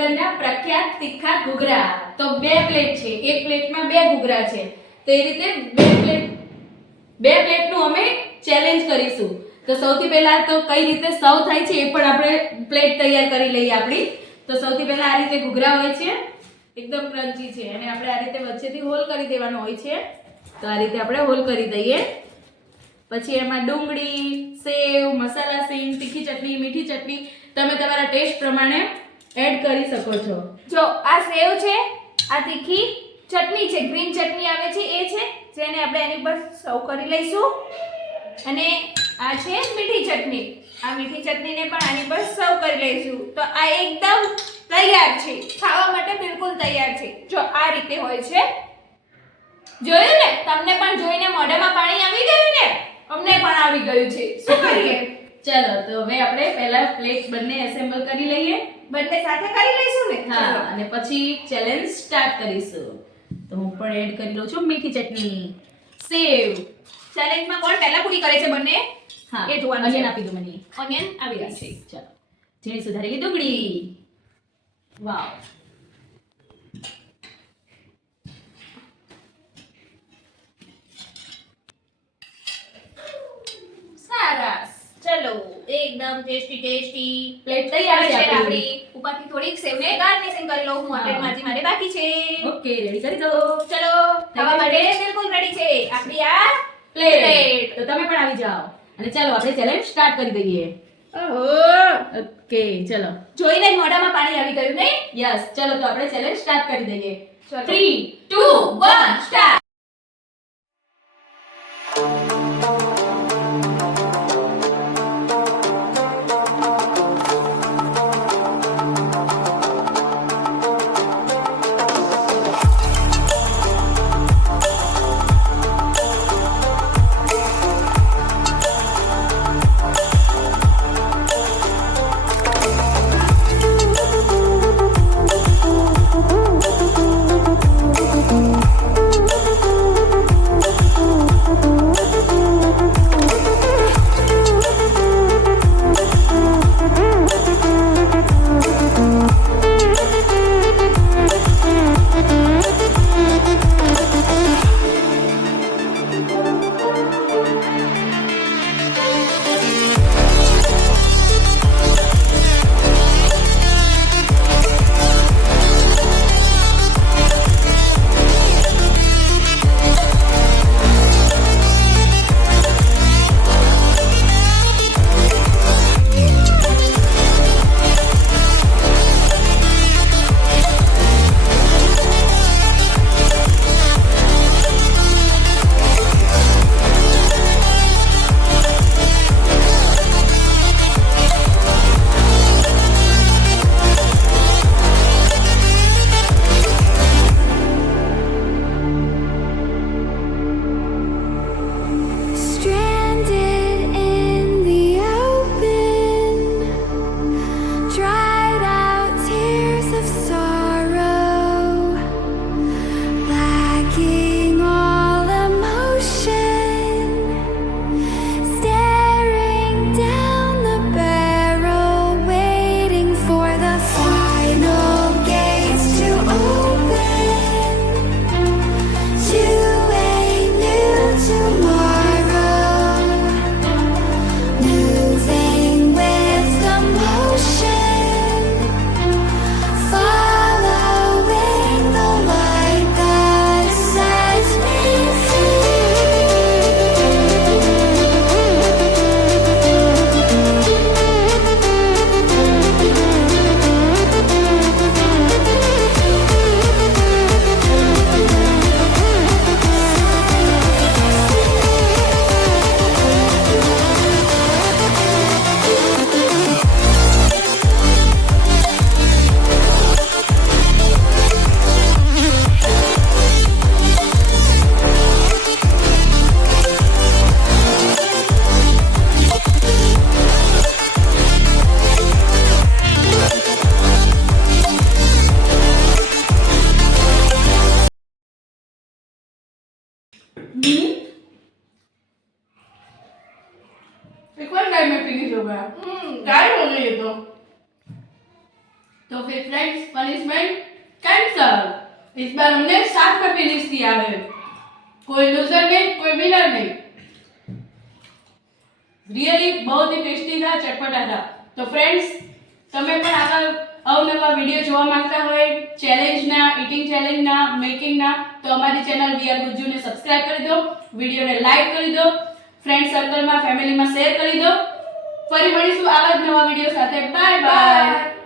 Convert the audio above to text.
વિસનગરના પ્રખ્યાત તીખા ઘૂઘરા. તો 2 પ્લેટ છે, એક પ્લેટમાં 2 ઘૂઘરા છે. તો એ રીતે 2 પ્લેટનું અમે ચેલેન્જ કરીશું. તો સૌથી પહેલા તો કઈ રીતે સર્વ થાય છે એ પણ આપણે પ્લેટ તૈયાર કરી લઈએ આપણી. તો સૌથી પહેલા આ રીતે ઘૂઘરા હોય છે, એકદમ ક્રન્ચી છે, અને આપણે આ રીતે વચ્ચેથી હોલ કરી દેવાનો હોય છે. તો આ રીતે આપણે હોલ કરી દઈએ. પછી એમાં ડુંગળી, સેવ, મસાલા સિંગ, તીખી ચટણી, મીઠી ચટણી તમે તમારા ટેસ્ટ પ્રમાણે એડ કરી શકો છો. જો આ સેવ છે, આ તીખી ચટણી છે, ગ્રીન ચટણી આવે છે એ છે, જેને આપણે એની પર સર્વ કરી લઈશું. અને આ છે મીઠી ચટણી. આ મીઠી ચટણીને પણ આની પર સર્વ કરી લઈશું. તો આ એકદમ તૈયાર છે, ખાવા માટે બિલકુલ તૈયાર છે. જો આ રીતે હોય છે. જોયું ને? તમને પણ જોઈને મોઢામાં પાણી આવી ગયું ને? અમને પણ આવી ગયું છે. શું કરીએ? ચલો તો હવે આપણે પહેલા પ્લેટ બંને એસેમ્બલ કરી લઈએ. બંને સાથે કરી લઈશું ને? હા, અને પછી ચેલેન્જ સ્ટાર્ટ કરીશું. તો હું પણ એડ કરી લઉં છું મીઠી ચટણી, સેવ. ચેલેન્જમાં કોણ પહેલા પૂરી કરે છે બંને? હા, એ જોવાનું છે. ઓનિયન આપી દો મને. ઓનિયન આવી ગઈ છે. ચલો, ઝીણી સુધારેલી ડુંગળી. વાવ. સરસ. ચલો, એકદમ ટેસ્ટી પ્લેટ તૈયાર છે આપણી. આપણી. ઉપરથી થોડીક સેવને ગાર્નિશિંગ કરી લઉં હું. હા. મારી મારે બાકી છે. ઓકે, રેડી કરી દો. ચલો, ખાવા માટે બિલકુલ રેડી છે આપણી આ પ્લેટ. તો તમે પણ આવી જાઓ અને ચાલો આપણે ચેલેન્જ સ્ટાર્ટ કરી દઈએ. ઓહો, ઓકે, ચલો. જોઈને જ મોઢામાં પાણી આવી ગયું નહીં? યસ, ચલો તો આપણે ચેલેન્જ સ્ટાર્ટ કરી દઈએ. ચલો. 3 2 1 start. Stranded in the open, dried out tears of sorrow, lacking all emotion, staring down the barrel, waiting for the final gates to open to a new tomorrow, moving with the motion, following the light that sets me एक बार time में finish हो गया। क्या ही हो गया ये तो। तो फिर फ्रेंड्स पनिशमेंट कैंसल। इस बार हमने साथ में फिनिश किया है, कोई लूजर नहीं कोई विनर नहीं। रियली बहुत ही टेस्टी था, चटपटा था। तो फ्रेंड्स તમે પણ આવા અવનવા વિડીયો જોવા માંગતા હોય ચેલેન્જના, ઈટિંગ ચેલેન્જના, મેકિંગના, તો અમારી ચેનલ વી આર ગુજ્જુને સબસ્ક્રાઇબ કરી દો, વિડીયોને લાઈક કરી દો, ફ્રેન્ડ સર્કલમાં ફેમિલીમાં શેર કરી દો। ફરી મળીશું આવા જ નવા વિડીયો સાથે। Bye bye.